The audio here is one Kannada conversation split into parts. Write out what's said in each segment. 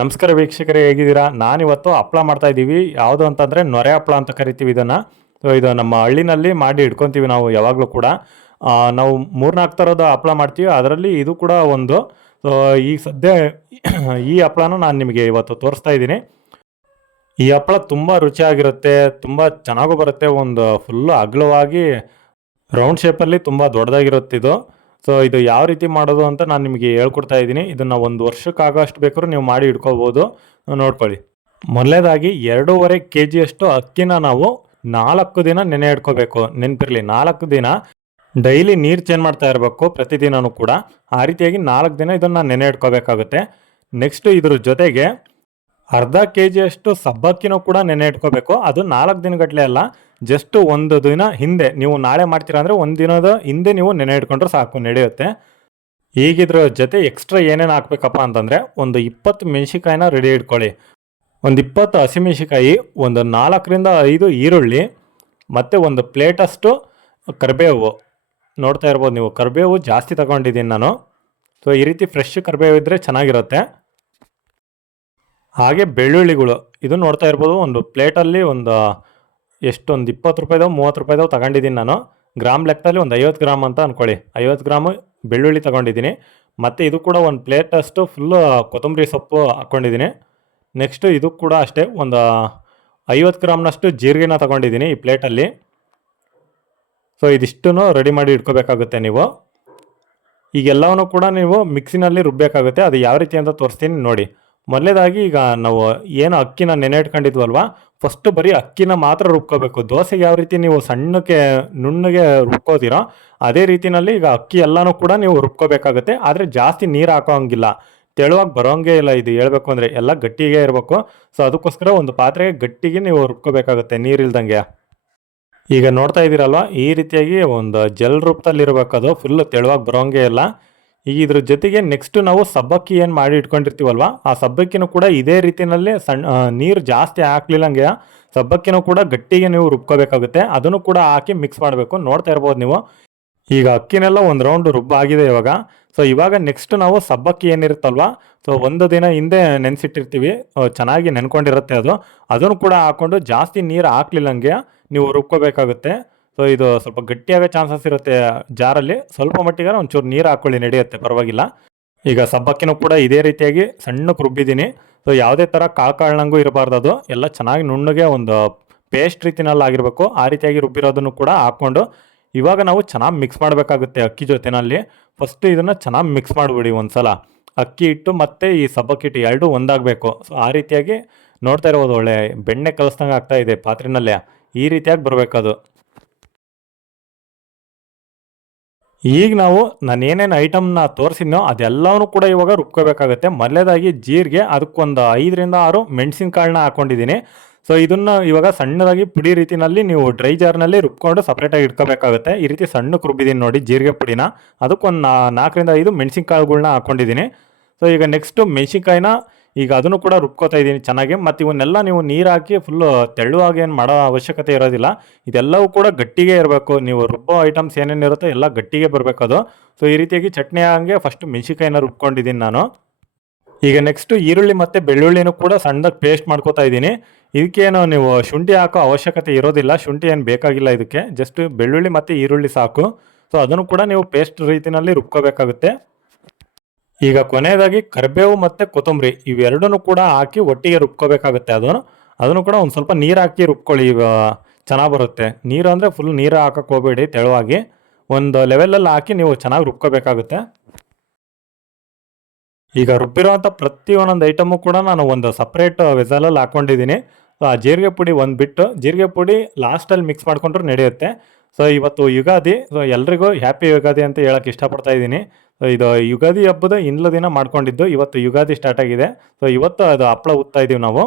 ನಮಸ್ಕಾರ ವೀಕ್ಷಕರೇ, ಹೇಗಿದ್ದೀರಾ? ನಾನಿವತ್ತು ಹಪ್ಳ ಮಾಡ್ತಾ ಇದ್ದೀವಿ. ಯಾವುದು ಅಂತಂದರೆ ನೊರೆ ಹಪ್ಪಳ ಅಂತ ಕರಿತೀವಿ ಇದನ್ನು. ಸೊ ಇದು ನಮ್ಮ ಹಳ್ಳಿನಲ್ಲಿ ಮಾಡಿ ಇಟ್ಕೊತೀವಿ ನಾವು ಯಾವಾಗಲೂ ಕೂಡ. ನಾವು ಮೂರ್ನಾಲ್ಕು ಥರದ ಹಪ್ಪಳ ಮಾಡ್ತೀವಿ. ಅದರಲ್ಲಿ ಇದು ಕೂಡ ಒಂದು. ಸೊ ಈ ಸದ್ಯ ಈ ಹಪ್ಳನ ನಾನು ನಿಮಗೆ ಇವತ್ತು ತೋರಿಸ್ತಾ ಇದ್ದೀನಿ. ಈ ಹಪ್ಪಳ ತುಂಬ ರುಚಿಯಾಗಿರುತ್ತೆ, ತುಂಬ ಚೆನ್ನಾಗೂ ಬರುತ್ತೆ, ಒಂದು ಫುಲ್ಲು ಅಗಲವಾಗಿ ರೌಂಡ್ ಶೇಪಲ್ಲಿ ತುಂಬ ದೊಡ್ಡದಾಗಿರುತ್ತೆ ಇದು. ಸೊ ಇದು ಯಾವ ರೀತಿ ಮಾಡೋದು ಅಂತ ನಾನು ನಿಮಗೆ ಹೇಳ್ಕೊಡ್ತಾ ಇದ್ದೀನಿ. ಇದನ್ನು ಒಂದು ವರ್ಷಕ್ಕಾಗೋಷ್ಟು ಬೇಕಾದ್ರೂ ನೀವು ಮಾಡಿ ಇಟ್ಕೋಬೋದು ನೋಡ್ಕೊಳ್ಳಿ. ಮೊದಲೇದಾಗಿ ಎರಡೂವರೆ ಕೆ ಜಿಯಷ್ಟು ಅಕ್ಕಿನ ನಾವು ನಾಲ್ಕು ದಿನ ನೆನೆ ಇಟ್ಕೋಬೇಕು. ನೆನಪಿರಲಿ, ನಾಲ್ಕು ದಿನ ಡೈಲಿ ನೀರು ಚೇಂಜ್ ಮಾಡ್ತಾ ಇರಬೇಕು ಪ್ರತಿದಿನವೂ ಕೂಡ. ಆ ರೀತಿಯಾಗಿ ನಾಲ್ಕು ದಿನ ಇದನ್ನು ನೆನೆ ಇಟ್ಕೋಬೇಕಾಗುತ್ತೆ. ನೆಕ್ಸ್ಟ್ ಇದ್ರ ಜೊತೆಗೆ ಅರ್ಧ ಕೆ ಜಿಯಷ್ಟು ಸಬ್ಬಕ್ಕಿನೂ ಕೂಡ ನೆನೆ ಇಟ್ಕೋಬೇಕು. ಅದು ನಾಲ್ಕು ದಿನಗಟ್ಟಲೆ ಅಲ್ಲ ಜಸ್ಟ್ ಒಂದು ದಿನ ಹಿಂದೆ, ನೀವು ನಾಳೆ ಮಾಡ್ತೀರಾ ಅಂದರೆ ಒಂದು ದಿನದ ಹಿಂದೆ ನೀವು ನೆನೆ ಇಟ್ಕೊಂಡ್ರೆ ಸಾಕು, ನಡೆಯುತ್ತೆ. ಈಗಿದ್ರ ಜೊತೆ ಎಕ್ಸ್ಟ್ರಾ ಏನೇನು ಹಾಕ್ಬೇಕಪ್ಪ ಅಂತಂದರೆ, ಒಂದು ಇಪ್ಪತ್ತು ಮೆಣಸಿಕಾಯಿನ ರೆಡಿ ಇಟ್ಕೊಳ್ಳಿ. ಒಂದು ಇಪ್ಪತ್ತು ಹಸಿಮೆಣಸಿಕಾಯಿ ಒಂದು ನಾಲ್ಕರಿಂದ ಐದು ಈರುಳ್ಳಿ, ಮತ್ತು ಒಂದು ಪ್ಲೇಟಷ್ಟು ಕರಿಬೇವು. ನೋಡ್ತಾ ಇರ್ಬೋದು ನೀವು, ಕರಿಬೇವು ಜಾಸ್ತಿ ತಗೊಂಡಿದ್ದೀನಿ ನಾನು. ಸೊ ಈ ರೀತಿ ಫ್ರೆಶ್ ಕರಿಬೇವು ಇದ್ದರೆ ಚೆನ್ನಾಗಿರುತ್ತೆ. ಹಾಗೆ ಬೆಳ್ಳುಳ್ಳಿಗಳು, ಇದು ನೋಡ್ತಾ ಇರ್ಬೋದು, ಒಂದು ಪ್ಲೇಟಲ್ಲಿ ಒಂದು ಎಷ್ಟೊಂದು ಇಪ್ಪತ್ತು ರೂಪಾಯಿದವು ಮೂವತ್ತು ರೂಪಾಯಿದವು ತಗೊಂಡಿದ್ದೀನಿ ನಾನು. ಗ್ರಾಮ್ ಲೆಕ್ಕದಲ್ಲಿ ಒಂದು ಐವತ್ತು ಗ್ರಾಮ್ ಅಂತ ಅಂದ್ಕೊಳ್ಳಿ ಐವತ್ತು ಗ್ರಾಮು ಬೆಳ್ಳುಳ್ಳಿ ತಗೊಂಡಿದ್ದೀನಿ. ಮತ್ತು ಇದು ಕೂಡ ಒಂದು ಪ್ಲೇಟಷ್ಟು ಫುಲ್ಲು ಕೊತ್ತಂಬರಿ ಸೊಪ್ಪು ಹಾಕ್ಕೊಂಡಿದ್ದೀನಿ ನೆಕ್ಸ್ಟು ಇದು ಕೂಡ ಅಷ್ಟೇ, ಒಂದು ಐವತ್ತು ಗ್ರಾಮ್ನಷ್ಟು ಜೀರಿಗೆನ ತಗೊಂಡಿದ್ದೀನಿ ಈ ಪ್ಲೇಟಲ್ಲಿ. ಸೊ ಇದಿಷ್ಟನ್ನು ರೆಡಿ ಮಾಡಿ ಇಟ್ಕೋಬೇಕಾಗುತ್ತೆ ನೀವು. ಈಗೆಲ್ಲವನ್ನು ಕೂಡ ನೀವು ಮಿಕ್ಸಿನಲ್ಲಿ ರುಬ್ಬಬೇಕಾಗುತ್ತೆ ಅದು ಯಾವ ರೀತಿ ಅಂತ ತೋರಿಸ್ತೀನಿ ನೋಡಿ. ಮೊದಲೇದಾಗಿ ಈಗ ನಾವು ಏನು ಅಕ್ಕಿನ ನೆನೆ ಇಟ್ಕೊಂಡಿದ್ವಲ್ವಾ ಫಸ್ಟ್ ಬರೀ ಅಕ್ಕಿನ ಮಾತ್ರ ರುಬ್ಕೋಬೇಕು. ದೋಸೆಗೆ ಯಾವ ರೀತಿ ನೀವು ಸಣ್ಣಕ್ಕೆ ನುಣ್ಣಗೆ ರುಬ್ಕೋತೀರೋ, ಅದೇ ರೀತಿನಲ್ಲಿ ಈಗ ಅಕ್ಕಿ ಎಲ್ಲನೂ ಕೂಡ ನೀವು ರುಬ್ಕೋಬೇಕಾಗುತ್ತೆ. ಆದರೆ ಜಾಸ್ತಿ ನೀರು ಹಾಕೋಂಗಿಲ್ಲ. ತೆಳುವಾಗಿ ಬರೋಂಗೆ ಇಲ್ಲ ಇದು ಹೇಳ್ಬೇಕು ಅಂದರೆ, ಎಲ್ಲ ಗಟ್ಟಿಗೆ ಇರಬೇಕು. ಸೊ ಅದಕ್ಕೋಸ್ಕರ ಒಂದು ಪಾತ್ರೆಗೆ ಗಟ್ಟಿಗೆ ನೀವು ರುಬ್ಕೋಬೇಕಾಗುತ್ತೆ ನೀರಿಲ್ದಂಗೆ ಈಗ ನೋಡ್ತಾ ಇದ್ದೀರಲ್ವ, ಈ ರೀತಿಯಾಗಿ ಒಂದು ಜಲ್ ರೂಪದಲ್ಲಿ ಅದು ಫುಲ್ ತೆಳುವಾಗಿ ಬರೋಂಗೆ ಇಲ್ಲ. ಈಗ ಇದ್ರ ಜೊತೆಗೆ ನೆಕ್ಸ್ಟ್ ನಾವು ಸಬ್ಬಕ್ಕಿ ಏನು ಮಾಡಿ ಇಟ್ಕೊಂಡಿರ್ತೀವಲ್ವ, ಆ ಸಬ್ಬಕ್ಕಿನೂ ಕೂಡ ಇದೇ ರೀತಿಯಲ್ಲಿ ಸಣ್ಣ ನೀರು ಜಾಸ್ತಿ ಹಾಕ್ಲಿಲ್ಲಂಗೆ ಸಬ್ಬಕ್ಕಿನೂ ಕೂಡ ಗಟ್ಟಿಗೆ ನೀವು ರುಬ್ಕೋಬೇಕಾಗುತ್ತೆ. ಅದನ್ನು ಕೂಡ ಹಾಕಿ ಮಿಕ್ಸ್ ಮಾಡಬೇಕು. ನೋಡ್ತಾ ಇರ್ಬೋದು ನೀವು. ಈಗ ಅಕ್ಕಿನೆಲ್ಲ ಒಂದು ರೌಂಡ್ ರುಬ್ಬ ಆಗಿದೆ ಇವಾಗ. ಸೊ ಇವಾಗ ನೆಕ್ಸ್ಟ್ ನಾವು ಸಬ್ಬಕ್ಕಿ ಏನಿರುತ್ತಲ್ವ ಸೊ ಒಂದು ದಿನ ಹಿಂದೆ ನೆನೆಸಿಟ್ಟಿರ್ತೀವಿ. ಚೆನ್ನಾಗಿ ನೆನ್ಕೊಂಡಿರುತ್ತೆ ಅದು. ಅದನ್ನು ಕೂಡ ಹಾಕ್ಕೊಂಡು ಜಾಸ್ತಿ ನೀರು ಹಾಕ್ಲಿಲ್ಲಂಗೆ ನೀವು ರುಬ್ಕೋಬೇಕಾಗುತ್ತೆ. ಸೊ ಇದು ಸ್ವಲ್ಪ ಗಟ್ಟಿಯಾಗೋ ಚಾನ್ಸಸ್ ಇರುತ್ತೆ ಜಾರಲ್ಲಿ. ಸ್ವಲ್ಪ ಮಟ್ಟಿಗೆ ಒಂಚೂರು ನೀರು ಹಾಕ್ಕೊಳ್ಳಿ ನಡೆಯುತ್ತೆ, ಪರವಾಗಿಲ್ಲ. ಈಗ ಸಬ್ಬಕ್ಕಿನೂ ಕೂಡ ಇದೇ ರೀತಿಯಾಗಿ ಸಣ್ಣಕ್ಕೆ ರುಬ್ಬಿದ್ದೀನಿ. ಸೊ ಯಾವುದೇ ಥರ ಕಾಳ್ಕಾಳ್ನಂಗೂ ಇರಬಾರ್ದು ಅದು. ಎಲ್ಲ ಚೆನ್ನಾಗಿ ನುಣ್ಣಗೆ ಒಂದು ಪೇಸ್ಟ್ ರೀತಿನಲ್ಲಿ ಆಗಿರಬೇಕು. ಆ ರೀತಿಯಾಗಿ ರುಬ್ಬಿರೋದನ್ನು ಕೂಡ ಹಾಕ್ಕೊಂಡು ಇವಾಗ ನಾವು ಚೆನ್ನಾಗಿ ಮಿಕ್ಸ್ ಮಾಡಬೇಕಾಗುತ್ತೆ ಅಕ್ಕಿ ಜೊತೆನಲ್ಲಿ. ಫಸ್ಟ್ ಇದನ್ನು ಚೆನ್ನಾಗಿ ಮಿಕ್ಸ್ ಮಾಡಿಬಿಡಿ ಒಂದ್ಸಲ. ಅಕ್ಕಿ ಹಿಟ್ಟು ಮತ್ತೆ ಈ ಸಬ್ಬಕ್ಕಿ ಹಿಟ್ಟು ಎರಡೂ ಒಂದಾಗಬೇಕು. ಸೊ ಆ ರೀತಿಯಾಗಿ ನೋಡ್ತಾ ಇರ್ಬೋದು. ಒಳ್ಳೆ ಬೆಣ್ಣೆ ಕಲಿಸ್ದಂಗೆ ಆಗ್ತಾ ಇದೆ ಪಾತ್ರೆನಲ್ಲೇ. ಈ ರೀತಿಯಾಗಿ ಬರಬೇಕದು. ಈಗ ನಾವು ನಾನು ಏನೇನು ಐಟಮ್ನ ತೋರಿಸಿದ್ನೋ ಅದೆಲ್ಲವೂ ಕೂಡ ಇವಾಗ ರುಬ್ಕೋಬೇಕಾಗುತ್ತೆ. ಮೊದಲೇದಾಗಿ ಜೀರಿಗೆ, ಅದಕ್ಕೊಂದು ಐದರಿಂದ ಆರು ಮೆಣಸಿನಕಾಳನ್ನ ಹಾಕ್ಕೊಂಡಿದ್ದೀನಿ ಸೊ ಇದನ್ನು ಇವಾಗ ಸಣ್ಣದಾಗಿ ಪುಡಿ ರೀತಿನಲ್ಲಿ ನೀವು ಡ್ರೈ ಜಾರ್ನಲ್ಲಿ ರುಬ್ಕೊಂಡು ಸಪ್ರೇಟಾಗಿ ಇಟ್ಕೋಬೇಕಾಗುತ್ತೆ. ಈ ರೀತಿ ಸಣ್ಣಕ್ಕೆ ರುಬ್ಬಿದ್ದೀನಿ ನೋಡಿ ಜೀರಿಗೆ ಪುಡಿನ. ಅದಕ್ಕೊಂದು ನಾಲ್ಕರಿಂದ ಐದು ಮೆಣಸಿನ್ಕಾಳುಗಳ್ನ ಹಾಕ್ಕೊಂಡಿದ್ದೀನಿ ಸೊ ಈಗ ನೆಕ್ಸ್ಟು ಮೆಣಸಿನ್ಕಾಯಿನ ಈಗ ಅದನ್ನು ಕೂಡ ರುಬ್ಕೋತಾ ಇದ್ದೀನಿ ಚೆನ್ನಾಗಿ. ಮತ್ತು ಇವನ್ನೆಲ್ಲ ನೀವು ನೀರು ಹಾಕಿ ಫುಲ್ಲು ತೆಳುವಾಗಿ ಏನು ಮಾಡೋ ಅವಶ್ಯಕತೆ ಇರೋದಿಲ್ಲ. ಇದೆಲ್ಲವೂ ಕೂಡ ಗಟ್ಟಿಗೆ ಇರಬೇಕು. ನೀವು ರುಬ್ಬೋ ಐಟಮ್ಸ್ ಏನೇನಿರುತ್ತೋ ಎಲ್ಲ ಗಟ್ಟಿಗೆ ಬರಬೇಕು ಅದು. ಸೊ ಈ ರೀತಿಯಾಗಿ ಚಟ್ನಿ ಹಂಗೆ ಫಸ್ಟ್ ಮೆಣಸಿಕಾಯಿನ ರುಬ್ಕೊಂಡಿದ್ದೀನಿ ನಾನು. ಈಗ ನೆಕ್ಸ್ಟು ಈರುಳ್ಳಿ ಮತ್ತು ಬೆಳ್ಳುಳ್ಳಿನೂ ಕೂಡ ಸಣ್ಣದಾಗಿ ಪೇಸ್ಟ್ ಮಾಡ್ಕೋತಾ ಇದ್ದೀನಿ. ಇದಕ್ಕೇನು ನೀವು ಶುಂಠಿ ಹಾಕೋ ಅವಶ್ಯಕತೆ ಇರೋದಿಲ್ಲ. ಶುಂಠಿ ಏನು ಬೇಕಾಗಿಲ್ಲ ಇದಕ್ಕೆ. ಜಸ್ಟ್ ಬೆಳ್ಳುಳ್ಳಿ ಮತ್ತು ಈರುಳ್ಳಿ ಸಾಕು. ಸೊ ಅದನ್ನು ಕೂಡ ನೀವು ಪೇಸ್ಟ್ ರೀತಿಯಲ್ಲಿ ರುಬ್ಕೋಬೇಕಾಗುತ್ತೆ. ಈಗ ಕೊನೆಯದಾಗಿ ಕರಿಬೇವು ಮತ್ತು ಕೊತ್ತಂಬರಿ ಇವೆರಡನ್ನೂ ಕೂಡ ಹಾಕಿ ಒಟ್ಟಿಗೆ ರುಬ್ಕೋಬೇಕಾಗುತ್ತೆ. ಅದನ್ನು ಅದನ್ನು ಕೂಡ ಒಂದು ಸ್ವಲ್ಪ ನೀರು ಹಾಕಿ ರುಬ್ಕೊಳ್ಳಿ. ಚೆನ್ನಾಗಿ ಬರುತ್ತೆ. ನೀರು ಅಂದರೆ ಫುಲ್ ನೀರು ಹಾಕಕ್ಕೆ ಹೋಗಬೇಡಿ ತೆಳುವಾಗಿ. ಒಂದು ಲೆವೆಲಲ್ಲಿ ಹಾಕಿ ನೀವು ಚೆನ್ನಾಗಿ ರುಬ್ಕೋಬೇಕಾಗುತ್ತೆ. ಈಗ ರುಬ್ಬಿರೋವಂಥ ಪ್ರತಿ ಒಂದೊಂದು ಐಟಮು ಕೂಡ ನಾನು ಒಂದು ಸಪ್ರೇಟ್ ವೆಸಲಲ್ಲಿ ಹಾಕ್ಕೊಂಡಿದ್ದೀನಿ ಆ, ಜೀರಿಗೆ ಪುಡಿ ಒಂದು ಬಿಟ್ಟು, ಜೀರಿಗೆ ಪುಡಿ ಲಾಸ್ಟಲ್ಲಿ ಮಿಕ್ಸ್ ಮಾಡಿಕೊಂಡ್ರೂ ನಡೆಯುತ್ತೆ. ಸೊ ಇವತ್ತು ಯುಗಾದಿ ಸೊ ಎಲ್ರಿಗೂ ಹ್ಯಾಪಿ ಯುಗಾದಿ ಅಂತ ಹೇಳಕ್ಕೆ ಇಷ್ಟಪಡ್ತಾ ಇದ್ದೀನಿ. ಸೊ ಇದು ಯುಗಾದಿ ಹಬ್ಬದ ಇನ್ನಲ ದಿನ ಮಾಡ್ಕೊಂಡಿದ್ದು ಇವತ್ತು ಯುಗಾದಿ ಸ್ಟಾರ್ಟ್ ಆಗಿದೆ. ಸೊ ಇವತ್ತು ಅದು ಹಪ್ಪಳ ಉತ್ತಾ ಇದ್ದೀವಿ ನಾವು.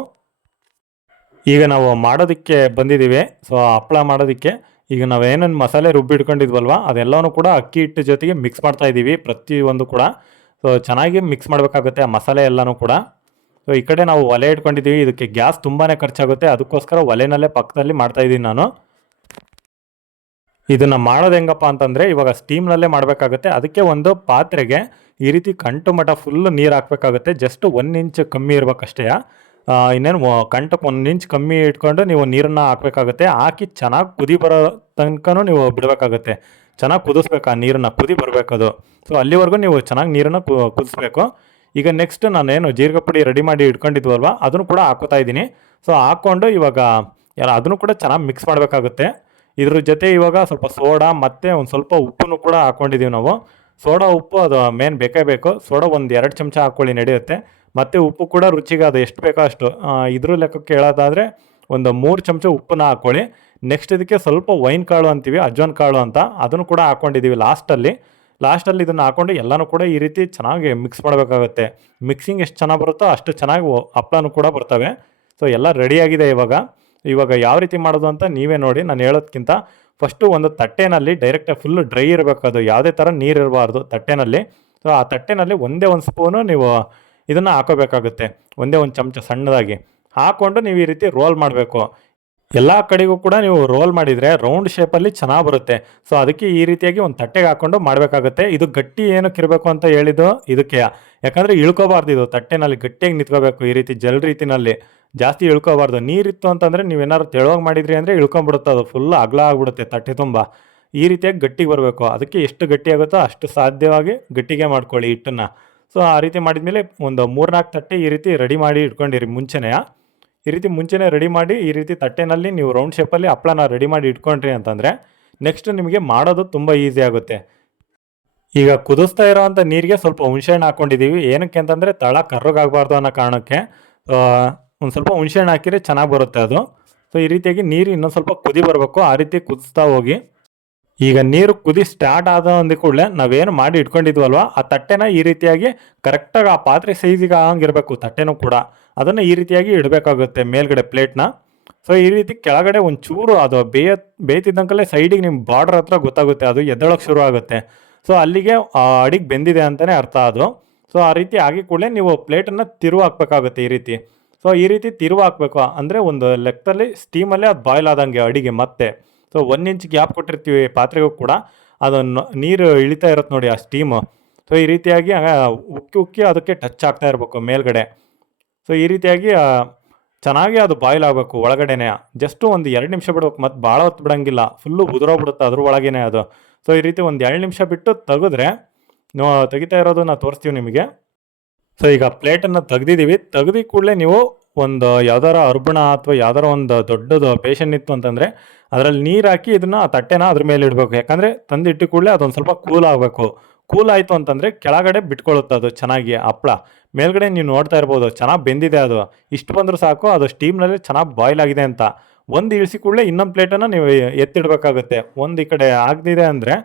ಈಗ ನಾವು ಮಾಡೋದಕ್ಕೆ ಬಂದಿದ್ದೀವಿ. ಸೊ ಹಪ್ಪಳ ಮಾಡೋದಕ್ಕೆ ಈಗ ನಾವು ಏನೇನು ಮಸಾಲೆ ರುಬ್ಬಿಟ್ಕೊಂಡಿದ್ವಲ್ವ ಅದೆಲ್ಲವೂ ಕೂಡ ಅಕ್ಕಿ ಹಿಟ್ಟು ಜೊತೆಗೆ ಮಿಕ್ಸ್ ಮಾಡ್ತಾ ಇದ್ದೀವಿ ಪ್ರತಿಯೊಂದು ಕೂಡ. ಸೊ ಚೆನ್ನಾಗಿ ಮಿಕ್ಸ್ ಮಾಡಬೇಕಾಗುತ್ತೆ ಆ ಮಸಾಲೆ ಎಲ್ಲನೂ ಕೂಡ. ಸೊ ಈ ಕಡೆ ನಾವು ಒಲೆ ಇಟ್ಕೊಂಡಿದ್ದೀವಿ. ಇದಕ್ಕೆ ಗ್ಯಾಸ್ ತುಂಬಾ ಖರ್ಚಾಗುತ್ತೆ. ಅದಕ್ಕೋಸ್ಕರ ಒಲೆನಲ್ಲೇ ಪಕ್ಕದಲ್ಲಿ ಮಾಡ್ತಾಯಿದ್ದೀನಿ ನಾನು. ಇದನ್ನು ಮಾಡೋದು ಹೆಂಗಪ್ಪ ಅಂತಂದರೆ, ಇವಾಗ ಸ್ಟೀಮ್ನಲ್ಲೇ ಮಾಡಬೇಕಾಗುತ್ತೆ. ಅದಕ್ಕೆ ಒಂದು ಪಾತ್ರೆಗೆ ಈ ರೀತಿ ಕಂಟು ಮಠ ಫುಲ್ಲು ನೀರು ಹಾಕ್ಬೇಕಾಗುತ್ತೆ. ಜಸ್ಟ್ ಒನ್ ಇಂಚ್ ಕಮ್ಮಿ ಇರ್ಬೇಕಷ್ಟೇ. ಇನ್ನೇನು ಕಂಟಕ್ಕೆ ಒಂದು ಇಂಚ್ ಕಮ್ಮಿ ಇಟ್ಕೊಂಡು ನೀವು ನೀರನ್ನು ಹಾಕಬೇಕಾಗುತ್ತೆ. ಹಾಕಿ ಚೆನ್ನಾಗಿ ಕುದಿ ಬರೋ ತನಕನೂ ನೀವು ಬಿಡಬೇಕಾಗುತ್ತೆ. ಚೆನ್ನಾಗಿ ಕುದಿಸ್ಬೇಕು ಆ ನೀರನ್ನ, ಕುದಿ ಬರಬೇಕದು ಸೊ ಅಲ್ಲಿವರೆಗೂ ನೀವು ಚೆನ್ನಾಗಿ ನೀರನ್ನು ಕುದಿಸ್ಬೇಕು. ಈಗ ನೆಕ್ಸ್ಟ್ ನಾನೇನು ಜೀರಿಗೆ ಪುಡಿ ರೆಡಿ ಮಾಡಿ ಇಟ್ಕೊಂಡಿದ್ವಲ್ವ, ಅದನ್ನು ಕೂಡ ಹಾಕೋತಾ ಇದ್ದೀನಿ. ಸೊ ಹಾಕ್ಕೊಂಡು ಇವಾಗ ಅದನ್ನು ಕೂಡ ಚೆನ್ನಾಗಿ ಮಿಕ್ಸ್ ಮಾಡಬೇಕಾಗುತ್ತೆ. ಇದ್ರ ಜೊತೆ ಇವಾಗ ಸ್ವಲ್ಪ ಸೋಡಾ ಮತ್ತು ಒಂದು ಸ್ವಲ್ಪ ಉಪ್ಪನ್ನು ಕೂಡ ಹಾಕ್ಕೊಂಡಿದ್ದೀವಿ ನಾವು. ಸೋಡಾ ಉಪ್ಪು ಅದು ಮೇನ್ ಬೇಕೇ ಬೇಕು. ಸೋಡಾ ಒಂದು ಎರಡು ಚಮಚ ಹಾಕ್ಕೊಳ್ಳಿ ನಡೆಯುತ್ತೆ. ಮತ್ತು ಉಪ್ಪು ಕೂಡ ರುಚಿಗೆ ಅದು ಎಷ್ಟು ಬೇಕೋ ಅಷ್ಟು. ಇದ್ರ ಲೆಕ್ಕಕ್ಕೆ ಹೇಳೋದಾದರೆ ಒಂದು ಮೂರು ಚಮಚ ಉಪ್ಪನ್ನ ಹಾಕ್ಕೊಳ್ಳಿ ನೆಕ್ಸ್ಟ್ ಇದಕ್ಕೆ ಸ್ವಲ್ಪ ವೈನ್ ಕಾಳು ಅಂತೀವಿ, ಅಜ್ವಾನ್ ಕಾಳು ಅಂತ. ಅದನ್ನು ಕೂಡ ಹಾಕ್ಕೊಂಡಿದ್ದೀವಿ ಲಾಸ್ಟಲ್ಲಿ ಲಾಸ್ಟಲ್ಲಿ ಇದನ್ನು ಹಾಕ್ಕೊಂಡು ಎಲ್ಲನೂ ಕೂಡ ಈ ರೀತಿ ಚೆನ್ನಾಗಿ ಮಿಕ್ಸ್ ಮಾಡಬೇಕಾಗುತ್ತೆ. ಮಿಕ್ಸಿಂಗ್ ಎಷ್ಟು ಚೆನ್ನಾಗಿ ಬರುತ್ತೋ ಅಷ್ಟು ಚೆನ್ನಾಗಿ ಹಪ್ಪಳನೂ ಕೂಡ ಬರ್ತವೆ. ಸೊ ಎಲ್ಲ ರೆಡಿಯಾಗಿದೆ ಇವಾಗ. ಇವಾಗ ಯಾವ ರೀತಿ ಮಾಡೋದು ಅಂತ ನೀವೇ ನೋಡಿ. ನಾನು ಹೇಳೋದಕ್ಕಿಂತ ಫಸ್ಟು ಒಂದು ತಟ್ಟೆನಲ್ಲಿ ಡೈರೆಕ್ಟಾಗಿ ಫುಲ್ ಡ್ರೈ ಇರಬೇಕು. ಅದು ಯಾವುದೇ ಥರ ನೀರು ಇರಬಾರ್ದು ತಟ್ಟೆನಲ್ಲಿ. ಸೊ ಆ ತಟ್ಟೆನಲ್ಲಿ ಒಂದೇ ಒಂದು ಸ್ಪೂನು ನೀವು ಇದನ್ನು ಹಾಕೋಬೇಕಾಗುತ್ತೆ. ಒಂದೇ ಒಂದು ಚಮಚ ಸಣ್ಣದಾಗಿ. ಹಾಕ್ಕೊಂಡು ನೀವು ಈ ರೀತಿ ರೋಲ್ ಮಾಡಬೇಕು. ಎಲ್ಲ ಕಡೆಗೂ ಕೂಡ ನೀವು ರೋಲ್ ಮಾಡಿದರೆ ರೌಂಡ್ ಶೇಪಲ್ಲಿ ಚೆನ್ನಾಗಿ ಬರುತ್ತೆ. ಸೊ ಅದಕ್ಕೆ ಈ ರೀತಿಯಾಗಿ ಒಂದು ತಟ್ಟೆಗೆ ಹಾಕ್ಕೊಂಡು ಮಾಡಬೇಕಾಗುತ್ತೆ. ಇದು ಗಟ್ಟಿ ಏನಕ್ಕೆ ಇರಬೇಕು ಅಂತ ಹೇಳಿದ್ದು ಇದಕ್ಕೆ. ಯಾಕಂದರೆ ಇಳ್ಕೋಬಾರ್ದು ಇದು. ತಟ್ಟೆನಲ್ಲಿ ಗಟ್ಟಿಯಾಗಿ ನಿಂತ್ಕೋಬೇಕು ಈ ರೀತಿ ಜಲ್ ರೀತಿನಲ್ಲಿ. ಜಾಸ್ತಿ ಇಳ್ಕೋಬಾರ್ದು. ನೀರಿತ್ತು ಅಂತಂದರೆ ನೀವೇನಾದ್ರು ತೆಳುವಾಗಿ ಮಾಡಿದ್ರಿ ಅಂದರೆ ಇಳ್ಕೊಂಬಿಡುತ್ತೆ ಅದು. ಫುಲ್ ಅಗಲ ಆಗ್ಬಿಡುತ್ತೆ ತಟ್ಟೆ ತುಂಬ. ಈ ರೀತಿಯಾಗಿ ಗಟ್ಟಿಗೆ ಬರಬೇಕು. ಅದಕ್ಕೆ ಎಷ್ಟು ಗಟ್ಟಿ ಆಗುತ್ತೋ ಅಷ್ಟು ಸಾಧ್ಯವಾಗಿ ಗಟ್ಟಿಗೆ ಮಾಡ್ಕೊಳ್ಳಿ ಹಿಟ್ಟನ್ನು. ಸೊ ಆ ರೀತಿ ಮಾಡಿದ್ಮೇಲೆ ಒಂದು ಮೂರ್ನಾಲ್ಕು ತಟ್ಟೆ ಈ ರೀತಿ ರೆಡಿ ಮಾಡಿ ಇಟ್ಕೊಂಡಿರಿ ಮುಂಚೆನೇ. ಈ ರೀತಿ ಮುಂಚೆನೇ ರೆಡಿ ಮಾಡಿ ಈ ರೀತಿ ತಟ್ಟೆನಲ್ಲಿ ನೀವು ರೌಂಡ್ ಶೇಪಲ್ಲಿ ಹಪ್ಪಳನ ರೆಡಿ ಮಾಡಿ ಇಟ್ಕೊಂಡ್ರಿ ಅಂತಂದರೆ ನೆಕ್ಸ್ಟ್ ನಿಮಗೆ ಮಾಡೋದು ತುಂಬ ಈಸಿ ಆಗುತ್ತೆ. ಈಗ ಕುದಿಸ್ತಾ ಇರೋವಂಥ ನೀರಿಗೆ ಸ್ವಲ್ಪ ಹುಣಸೆಹಣ್ಣು ಹಾಕ್ಕೊಂಡಿದ್ದೀವಿ ಏನಕ್ಕೆ ಅಂತಂದರೆ ತಳ ಕರ್ರಗಾಗಬಾರ್ದು ಅನ್ನೋ ಕಾರಣಕ್ಕೆ ಒಂದು ಸ್ವಲ್ಪ ಹುಣಸೆಹಣ್ಣು ಹಾಕಿದರೆ ಚೆನ್ನಾಗಿ ಬರುತ್ತೆ ಅದು. ಸೊ ಈ ರೀತಿಯಾಗಿ ನೀರು ಇನ್ನೊಂದು ಸ್ವಲ್ಪ ಕುದಿ ಬರಬೇಕು. ಆ ರೀತಿ ಕುದಿಸ್ತಾ ಹೋಗಿ. ಈಗ ನೀರು ಕುದಿ ಸ್ಟಾರ್ಟ್ ಆದ ಅಂದ ಕೂಡಲೇ ನಾವೇನು ಮಾಡಿ ಇಟ್ಕೊಂಡಿದ್ವಲ್ವ, ಆ ತಟ್ಟೆನ ಈ ರೀತಿಯಾಗಿ ಕರೆಕ್ಟಾಗಿ ಆ ಪಾತ್ರೆ ಸೈಜಿಗೆ ಹಂಗಿರಬೇಕು, ತಟ್ಟೆನೂ ಕೂಡ. ಅದನ್ನು ಈ ರೀತಿಯಾಗಿ ಇಡಬೇಕಾಗುತ್ತೆ ಮೇಲ್ಗಡೆ ಪ್ಲೇಟ್ನ ಸೊ ಈ ರೀತಿ ಕೆಳಗಡೆ ಒಂದು ಚೂರು ಅದು ಬೇಯ, ಬೇಯ್ತಿದ್ದಂಕಲ್ಲೇ ಸೈಡಿಗೆ ನಿಮ್ಮ ಬಾರ್ಡರ್ ಹತ್ರ ಗೊತ್ತಾಗುತ್ತೆ, ಅದು ಎದ್ದೊಳಕ್ಕೆ ಶುರು ಆಗುತ್ತೆ. ಸೊ ಅಲ್ಲಿಗೆ ಅಡಿಗೆ ಬೆಂದಿದೆ ಅಂತಲೇ ಅರ್ಥ ಅದು. ಸೊ ಆ ರೀತಿ ಆಗಿ ಕೂಡಲೇ ನೀವು ಪ್ಲೇಟನ್ನು ತಿರುವು ಹಾಕ್ಬೇಕಾಗುತ್ತೆ ಈ ರೀತಿ. ಸೊ ಈ ರೀತಿ ತಿರುವು ಹಾಕ್ಬೇಕು. ಅಂದರೆ ಒಂದು ಲೆಕ್ಕದಲ್ಲಿ ಸ್ಟೀಮಲ್ಲೇ ಅದು ಬಾಯ್ಲ್ ಆದಂಗೆ ಅಡಿಗೆ ಮತ್ತೆ. ಸೊ ಒನ್ ಇಂಚ್ ಗ್ಯಾಪ್ ಕೊಟ್ಟಿರ್ತೀವಿ ಪಾತ್ರೆಗೂ ಕೂಡ. ಅದನ್ನು ನೀರು ಇಳಿತಾ ಇರುತ್ತೆ ನೋಡಿ ಆ ಸ್ಟೀಮು ಸೊ ಈ ರೀತಿಯಾಗಿ ಉಕ್ಕಿ ಉಕ್ಕಿ ಅದಕ್ಕೆ ಟಚ್ ಆಗ್ತಾ ಇರಬೇಕು ಮೇಲ್ಗಡೆ. ಸೊ ಈ ರೀತಿಯಾಗಿ ಚೆನ್ನಾಗಿ ಅದು ಬಾಯ್ಲ್ ಆಗಬೇಕು ಒಳಗಡೆನೆ. ಜಸ್ಟು ಒಂದು ಎರಡು ನಿಮಿಷ ಬಿಡ್ಬೇಕು. ಮತ್ತು ಭಾಳ ಹೊತ್ತು ಬಿಡೋಂಗಿಲ್ಲ. ಫುಲ್ಲು ಉದುರೋಗ್ಬಿಡುತ್ತೆ ಅದ್ರ ಒಳಗೇನೆ ಅದು. ಸೊ ಈ ರೀತಿ ಒಂದು ಎರಡು ನಿಮಿಷ ಬಿಟ್ಟು ತೆಗೆದ್ರೆ ತೆಗಿತಾ ಇರೋದು ನಾವು ತೋರಿಸ್ತೀವಿ ನಿಮಗೆ. ಸೊ ಈಗ ಪ್ಲೇಟನ್ನು ತೆಗ್ದಿದ್ದೀವಿ. ತೆಗ್ದಿ ಕೂಡಲೇ ನೀವು ಒಂದು ಯಾವ್ದಾರ ಅರ್ಬಣ ಅಥವಾ ಯಾವ್ದಾರ ಒಂದು ದೊಡ್ಡದು ಪೇಷನ್ ಇತ್ತು ಅಂತಂದರೆ ಅದರಲ್ಲಿ ನೀರು ಹಾಕಿ ಇದನ್ನು ಆ ತಟ್ಟೆನ ಅದ್ರ ಮೇಲೆ ಇಡಬೇಕು. ಯಾಕಂದರೆ ತಂದಿಟ್ಟು ಕೂಡಲೇ ಅದೊಂದು ಸ್ವಲ್ಪ ಕೂಲ್ ಆಗಬೇಕು. ಕೂಲ್ ಆಯಿತು ಅಂತಂದರೆ ಕೆಳಗಡೆ ಬಿಟ್ಕೊಳ್ಳುತ್ತೆ ಅದು ಚೆನ್ನಾಗಿ ಹಪ್ಪಳ ಮೇಲ್ಗಡೆ ನೀವು ನೋಡ್ತಾ ಇರ್ಬೋದು, ಚೆನ್ನಾಗಿ ಬೆಂದಿದೆ ಅದು. ಇಷ್ಟು ಬಂದರೂ ಸಾಕು, ಅದು ಸ್ಟೀಮ್ನಲ್ಲಿ ಚೆನ್ನಾಗಿ ಬಾಯ್ಲ್ ಆಗಿದೆ ಅಂತ. ಒಂದು ಇಳಿಸಿ ಕೂಡಲೇ ಇನ್ನೊಂದು ಪ್ಲೇಟನ್ನು ನೀವು ಎತ್ತಿಡಬೇಕಾಗುತ್ತೆ. ಒಂದು ಈ ಕಡೆ ಆಗದಿದೆ ಅಂದರೆ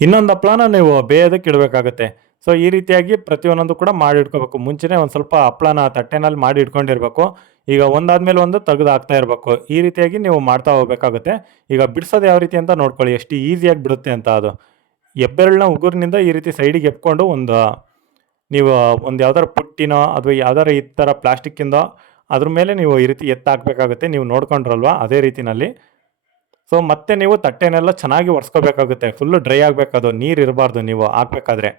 ಇನ್ನೊಂದು ಹಪ್ಪಳನ ನೀವು ಬೇಯೋದಕ್ಕೆ ಇಡಬೇಕಾಗುತ್ತೆ. ಸೊ ಈ ರೀತಿಯಾಗಿ ಪ್ರತಿಯೊಂದೊಂದು ಕೂಡ ಮಾಡಿ ಇಟ್ಕೋಬೇಕು. ಮುಂಚೆನೇ ಒಂದು ಸ್ವಲ್ಪ ಹಪ್ಪಳನ ತಟ್ಟೆನಲ್ಲಿ ಮಾಡಿ ಇಟ್ಕೊಂಡಿರ್ಬೇಕು. ಈಗ ಒಂದಾದ್ಮೇಲೆ ಒಂದು ತೆಗೆದು ಹಾಕ್ತಾ ಇರಬೇಕು. ಈ ರೀತಿಯಾಗಿ ನೀವು ಮಾಡ್ತಾ ಹೋಗ್ಬೇಕಾಗುತ್ತೆ. ಈಗ ಬಿಡಿಸೋದು ಯಾವ ರೀತಿ ಅಂತ ನೋಡ್ಕೊಳ್ಳಿ. ಎಷ್ಟು ಈಸಿಯಾಗಿ ಬಿಡುತ್ತೆ ಅಂತ ಅದು. ಹೆಬ್ಬೆರಳನ್ನ ಉಗುರಿನಿಂದ ಈ ರೀತಿ ಸೈಡಿಗೆ ಎತ್ಕೊಂಡು ಒಂದು, ನೀವು ಒಂದು ಯಾವ್ದಾರ ಪುಟ್ಟಿನೋ ಅಥವಾ ಯಾವ್ದಾರ ಈ ಥರ ಪ್ಲಾಸ್ಟಿಕ್ಕಿಂದ ಅದ್ರ ಮೇಲೆ ನೀವು ಈ ರೀತಿ ಎತ್ತಾಕಬೇಕಾಗುತ್ತೆ. ನೀವು ನೋಡ್ಕೊಂಡ್ರಲ್ವಾ ಅದೇ ರೀತಿನಲ್ಲಿ. ಸೊ ಮತ್ತೆ ನೀವು ತಟ್ಟೆನೆಲ್ಲ ಚೆನ್ನಾಗಿ ಒರೆಸ್ಕೋಬೇಕಾಗುತ್ತೆ. Full dry ಆಗಬೇಕದು. ನೀರು ಇರಬಾರ್ದು ನೀವು ಹಾಕ್ಬೇಕಾದ್ರೆ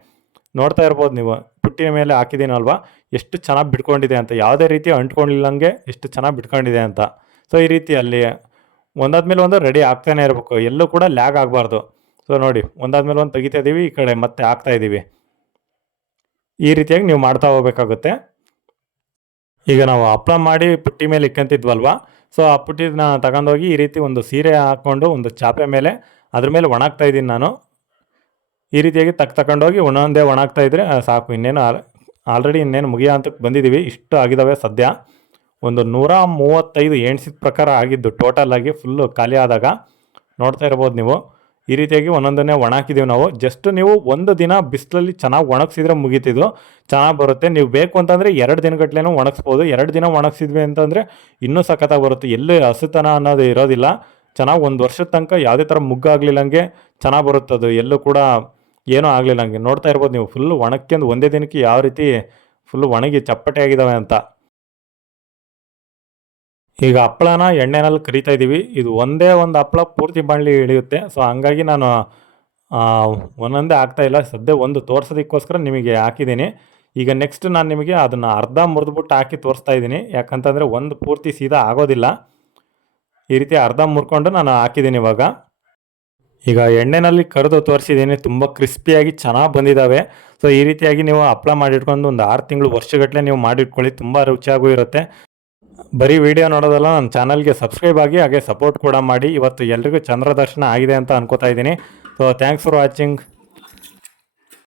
ನೋಡ್ತಾ ಇರ್ಬೋದು ನೀವು. ಪುಟ್ಟಿನ ಮೇಲೆ ಹಾಕಿದ್ದೀನಲ್ವ? ಎಷ್ಟು ಚೆನ್ನಾಗಿ ಬಿಟ್ಕೊಂಡಿದೆ ಅಂತ. ಯಾವುದೇ ರೀತಿ ಅಂಟ್ಕೊಂಡಿಲ್ಲಂಗೆ ಎಷ್ಟು ಚೆನ್ನಾಗಿ ಬಿಟ್ಕೊಂಡಿದೆ ಅಂತ. ಸೊ ಈ ರೀತಿ ಅಲ್ಲಿ ಒಂದಾದ್ಮೇಲೆ ಒಂದು ರೆಡಿ ಆಗ್ತಾನೆ ಇರಬೇಕು. ಎಲ್ಲೂ ಕೂಡ ಲ್ಯಾಗ್ ಆಗಬಾರ್ದು. ಸೊ ನೋಡಿ, ಒಂದಾದ್ಮೇಲೆ ಒಂದು ತೆಗಿತಾ ಇದ್ದೀವಿ ಈ ಕಡೆ ಮತ್ತೆ ಹಾಕ್ತಾ ಇದ್ದೀವಿ ಈ ರೀತಿಯಾಗಿ ನೀವು ಮಾಡ್ತಾ ಹೋಗ್ಬೇಕಾಗುತ್ತೆ. ಈಗ ನಾವು ಹಪ್ಳ ಮಾಡಿ ಪುಟ್ಟಿ ಮೇಲೆ ಇಕ್ಕಂತಿದ್ವಲ್ವ? ಸೊ ಆ ಪುಟ್ಟಿನ ತಗೊಂಡೋಗಿ ಈ ರೀತಿ ಒಂದು ಸೀರೆ ಹಾಕ್ಕೊಂಡು ಒಂದು ಚಾಪೆ ಮೇಲೆ ಅದ್ರ ಮೇಲೆ ಒಣಗ್ತಾ ಇದ್ದೀನಿ ನಾನು. ಈ ರೀತಿಯಾಗಿ ತಕ್ ತಗೊಂಡೋಗಿ ಒಂದೊಂದೇ ಒಣಾಗ್ತಾ ಇದ್ದರೆ ಸಾಕು. ಇನ್ನೇನು ಆಲ್ರೆಡಿ ಇನ್ನೇನು ಮುಗಿಯೋ ಹಂತಕ್ಕೆ ಬಂದಿದ್ದೀವಿ. ಇಷ್ಟು ಆಗಿದ್ದಾವೆ ಸದ್ಯ. ಒಂದು ನೂರ ಮೂವತ್ತೈದು ಎಣ್ಸಿದ ಪ್ರಕಾರ ಆಗಿದ್ದು ಟೋಟಲ್ ಆಗಿ ಫುಲ್ಲು ಖಾಲಿ ಆದಾಗ ನೋಡ್ತಾ ಇರ್ಬೋದು ನೀವು. ಈ ರೀತಿಯಾಗಿ ಒಂದೊಂದನ್ನೇ ಒಣಾಕಿದ್ದೀವಿ ನಾವು. ಜಸ್ಟ್ ನೀವು ಒಂದು ದಿನ ಬಿಸಿಲಲ್ಲಿ ಚೆನ್ನಾಗಿ ಒಣಗಿಸಿದ್ರೆ ಮುಗೀತಿದ್ದು ಚೆನ್ನಾಗಿ ಬರುತ್ತೆ. ನೀವು ಬೇಕು ಅಂತಂದರೆ ಎರಡು ದಿನಗಟ್ಲೆನೂ ಒಣಗಿಸ್ಬೋದು. ಎರಡು ದಿನ ಒಣಗಿಸಿದ್ವಿ ಅಂತಂದರೆ ಇನ್ನೂ ಸಖತ್ತಾಗಿ ಬರುತ್ತೆ. ಎಲ್ಲಿ ಹಸುತನ ಅನ್ನೋದು ಇರೋದಿಲ್ಲ. ಚೆನ್ನಾಗಿ ಒಂದು ವರ್ಷದ ತನಕ ಯಾವುದೇ ಥರ ಮುಗ್ಗಾಗಲಿಲ್ಲಂಗೆ ಚೆನ್ನಾಗಿ ಬರುತ್ತೆ ಅದು ಎಲ್ಲೂ ಕೂಡ ಏನೂ ಆಗಲಿಲ್ಲ. ಹಂಗೆ ನೋಡ್ತಾ ಇರ್ಬೋದು ನೀವು. ಫುಲ್ ಒಣಕ್ಕೆಂದು ಒಂದೇ ದಿನಕ್ಕೆ ಯಾವ ರೀತಿ ಫುಲ್ಲು ಒಣಗಿ ಚಪ್ಪಟೆ ಆಗಿದ್ದಾವೆ ಅಂತ. ಈಗ ಹಪ್ಪಳನ ಎಣ್ಣೆನಲ್ಲಿ ಕರಿತಾ ಇದ್ದೀವಿ. ಇದು ಒಂದೇ ಒಂದು ಹಪ್ಪಳ ಪೂರ್ತಿ ಬಾಣಲಿ ಇಳಿಯುತ್ತೆ ಸೊ ಹಂಗಾಗಿ ನಾನು ಒಂದೊಂದೇ ಇಲ್ಲ. ಸದ್ಯ ಒಂದು ತೋರ್ಸೋದಕ್ಕೋಸ್ಕರ ನಿಮಗೆ ಹಾಕಿದ್ದೀನಿ. ಈಗ ನೆಕ್ಸ್ಟ್ ನಾನು ನಿಮಗೆ ಅದನ್ನು ಅರ್ಧ ಮುರಿದ್ಬಿಟ್ಟು ಹಾಕಿ ತೋರಿಸ್ತಾ ಇದ್ದೀನಿ. ಯಾಕಂತಂದರೆ ಒಂದು ಪೂರ್ತಿ ಸೀದಾ ಆಗೋದಿಲ್ಲ. ಈ ರೀತಿ ಅರ್ಧ ಮುರ್ಕೊಂಡು ನಾನು ಹಾಕಿದ್ದೀನಿ ಇವಾಗ. ಈಗ ಎಣ್ಣೆನಲ್ಲಿ ಕರೆದು ತೋರಿಸಿದ್ದೀನಿ, ತುಂಬ ಕ್ರಿಸ್ಪಿಯಾಗಿ ಚೆನ್ನಾಗಿ ಬಂದಿದ್ದಾವೆ ಸೊ ಈ ರೀತಿಯಾಗಿ ನೀವು ಹಪ್ಪಳ ಮಾಡಿಟ್ಕೊಂಡು ಒಂದು ಆರು ತಿಂಗಳು ವರ್ಷಗಟ್ಟಲೆ ನೀವು ಮಾಡಿಟ್ಕೊಳ್ಳಿ, ತುಂಬ ರುಚಿಯಾಗೂ ಇರುತ್ತೆ. ಬರೀ ವಿಡಿಯೋ ನೋಡೋದಲ್ಲ ನನ್ನ ಚಾನಲ್ಗೆ ಸಬ್ಸ್ಕ್ರೈಬ್ ಆಗಿ ಹಾಗೆ ಸಪೋರ್ಟ್ ಕೂಡ ಮಾಡಿ. ಇವತ್ತು ಎಲ್ರಿಗೂ ಚಂದ್ರ ದರ್ಶನ ಆಗಿದೆ ಅಂತ ಅನ್ಕೋತಾ ಇದ್ದೀನಿ. So thanks for watching